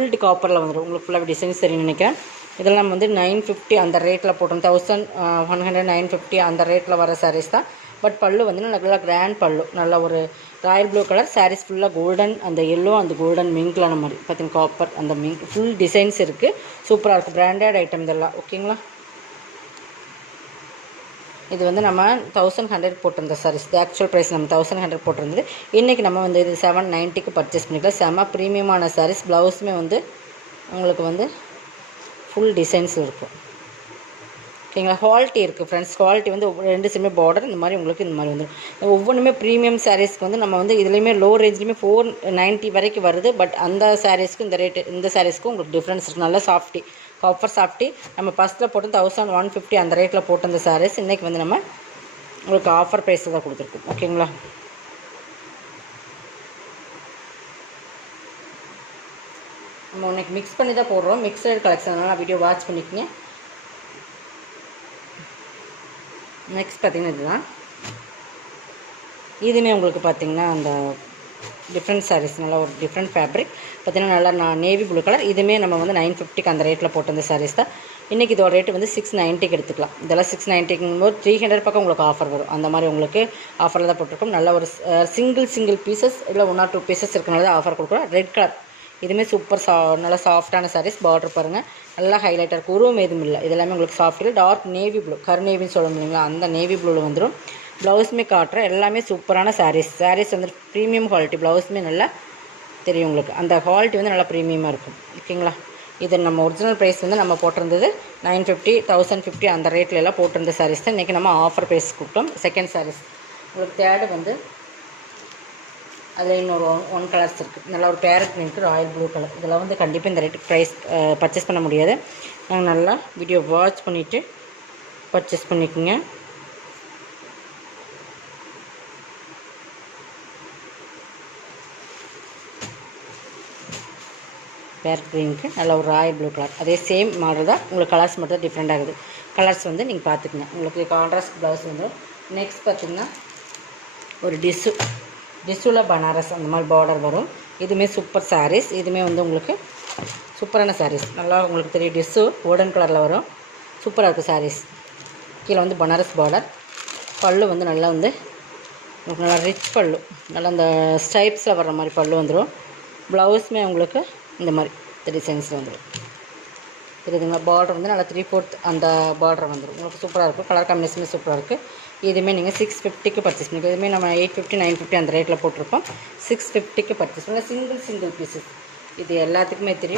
Full காப்பரில் வந்துடும். உங்களுக்கு ஃபுல்லாக டிசைன்ஸ் தெரியும் நினைக்கிறேன். இதெல்லாம் நம்ம வந்து 950 அந்த ரேட்டில் போட்டோம். 1100 950 அந்த ரேட்டில் வர சாரீஸ் தான். பட் பல்லு வந்து நல்லா கிராண்ட் பல்லு, நல்ல ஒரு ராயல் ப்ளூ கலர் சாரீஸ், ஃபுல்லாக கோல்டன், அந்த எல்லோ அந்த கோல்டன் மிங்க்லான மாதிரி பார்த்தீங்கன்னா காப்பர் அந்த மிங்க் ஃபுல் டிசைன்ஸ் இருக்குது. சூப்பராக இருக்குது. பிராண்டட் ஐட்டம் இதெல்லாம். ஓகேங்களா. இது வந்து நம்ம 1100 போட்டிருந்த சாரீஸ். இது ஆக்சுவல் ப்ரைஸ் நம்ம 1100 போட்டிருந்தது. இன்றைக்கி நம்ம வந்து இது 790க்கு பர்ச்சேஸ் பண்ணிக்கலாம். செம்ம ப்ரீமியமான சாரீஸ். ப்ளவுஸுமே வந்து உங்களுக்கு வந்து ஃபுல் டிசைன்ஸ் இருக்கும். ஓகேங்களா. குவாலிட்டி இருக்குது ஃப்ரெண்ட்ஸ். குவாலிட்டி வந்து ரெண்டு சைடுமே பார்டர் இந்த மாதிரி உங்களுக்கு இந்த மாதிரி வந்துடும். ஒவ்வொன்றுமே ப்ரீமியம் சாரீஸ்க்கு வந்து நம்ம வந்து இதுலேயுமே லோ ரேஞ்சிலுமே 490 வரைக்கும் வருது. பட் அந்த சாரீஸ்க்கு இந்த ரேட்டு, இந்த சாரீஸ்க்கும் உங்களுக்கு டிஃப்ரென்ஸ் இருக்குது. நல்லா சாஃப்டி, காப்பர் சாஃப்டி. நம்ம ஃபஸ்ட்டில் போட்டு 1150 அந்த ரேட்டில் போட்டு அந்த சாரீஸ் இன்றைக்கி வந்து நம்ம உங்களுக்கு ஆஃபர் ப்ரைஸில் தான் கொடுத்துருக்கோம். ஓகேங்களா. நம்ம இன்னைக்கு மிக்ஸ் பண்ணி தான் போடுறோம். மிக்சட் கலெக்ஷன், அதனால் வீடியோ வாட்ச் பண்ணிக்கோங்க. நெக்ஸ்ட் பார்த்திங்கன்னா இதுதான். இதுவுமே உங்களுக்கு பார்த்திங்கன்னா அந்த டிஃப்ரெண்ட் சாரீஸ், நல்லா ஒரு டிஃப்ரெண்ட் ஃபேப்ரிக் பார்த்திங்கன்னா நல்லா நேவி ப்ளூ கலர். இதுவுமே நம்ம வந்து 950க்கு அந்த ரேட்டில் போட்டு அந்த சாரீஸ் தான். இன்றைக்கி இதோட ரேட்டு வந்து 690க்கு எடுத்துக்கலாம். இதெல்லாம் 690க்கும்போது 300 பக்கம் உங்களுக்கு ஆஃபர் வரும். அந்த மாதிரி உங்களுக்கு ஆஃபரில் தான் போட்டிருக்கோம். நல்ல ஒரு சிங்கிள் பீசஸ் இல்லை 1 or 2 பீசஸ் இருக்கனால தான் ஆஃபர் கொடுக்குறோம். ரெட் கலர் இதுவுமே சூப்பர் நல்லா சாஃப்டான சாரீஸ். பார்டர் பாருங்கள், நல்லா ஹைலைட்டாக இருக்குது. உருவம் எதுவும் இல்லை. இதெல்லாமே உங்களுக்கு சாஃப்ட்டில் டார்க் நேவி ப்ளூ, கருநேவின்னு சொல்ல முடியுங்களா, அந்த நேவி ப்ளூவில் வந்துடும். ப்ளவுஸுமே காட்டுறேன். எல்லாமே சூப்பரான சாரீஸ். சாரீஸ் வந்து ப்ரீமியம் குவாலிட்டி. ப்ளவுஸுமே நல்லா தெரியும் உங்களுக்கு. அந்த குவாலிட்டி வந்து நல்லா ப்ரீமியமாக இருக்கும். ஓகேங்களா. இது நம்ம ஒரிஜினல் ப்ரைஸ் வந்து நம்ம போட்டிருந்தது 950 1050 அந்த ரேட்டில் எல்லாம் போட்டிருந்த சாரீஸ் தான் இன்றைக்கி நம்ம ஆஃபர் ப்ரைஸ் கொடுத்தோம். செகண்ட் சாரீஸ் உங்களுக்கு தேர்டு வந்து அதில் இன்னொரு 1 கலர்ஸ் இருக்குது. நல்லா ஒரு பேரட் இருக்குது, ராயல் ப்ளூ கலர். இதெல்லாம் வந்து கண்டிப்பாக இந்த ரேட்டுக்கு ப்ரைஸ் பர்ச்சேஸ் பண்ண முடியாது. நாங்கள் நல்லா வீடியோ வாட்ச் பண்ணிவிட்டு பர்ச்சேஸ் பண்ணிக்கோங்க. பேரட் க்ரீனுக்கு நல்ல ஒரு ராயல் ப்ளூ கலர். அதே சேம் மாடல் தான். உங்களுக்கு கலர்ஸ் மட்டும் டிஃப்ரெண்ட் ஆகுது. கலர்ஸ் வந்து நீங்கள் பார்த்துக்குங்க. உங்களுக்கு கான்ட்ராஸ்ட் ப்ளவுஸ் வந்துடும். நெக்ஸ்ட் பார்த்திங்கன்னா ஒரு டிஷ்ஷுவில் பனாரஸ் அந்த மாதிரி பார்டர் வரும். இதுவுமே சூப்பர் சாரீஸ். இதுவுமே வந்து உங்களுக்கு சூப்பரான சாரீஸ். நல்லா உங்களுக்கு தெரியும். டிஷ்ஷு கோல்டன் கலரில் வரும். சூப்பராக இருக்குது சாரீஸ். கீழே வந்து பனாரஸ் பார்டர். பல்லு வந்து நல்லா வந்து உங்களுக்கு நல்லா ரிச் பல்லு, நல்லா அந்த ஸ்டைப்ஸில் வர்ற மாதிரி பல்லு வந்துடும். ப்ளவுஸுமே உங்களுக்கு இந்த மாதிரி டிசைன்ஸில் வந்துடும். தெரியுதுங்களா. பார்டர் வந்து நல்லா 3/4 அந்த பார்டர் வந்துடும். உங்களுக்கு சூப்பராக இருக்கும். கலர் காம்பினேஷனுமே சூப்பராக இருக்குது. இதுவுமே நீங்கள் 650க்கு பர்ச்சேஸ் பண்ணிக்கலாம். இதுவுமே நம்ம 850 950 அந்த ரேட்டில் போட்டிருப்போம். 650க்கு பர்ச்சேஸ் பண்ணலாம். Single pieces. இது எல்லாத்துக்குமே தெரியும்.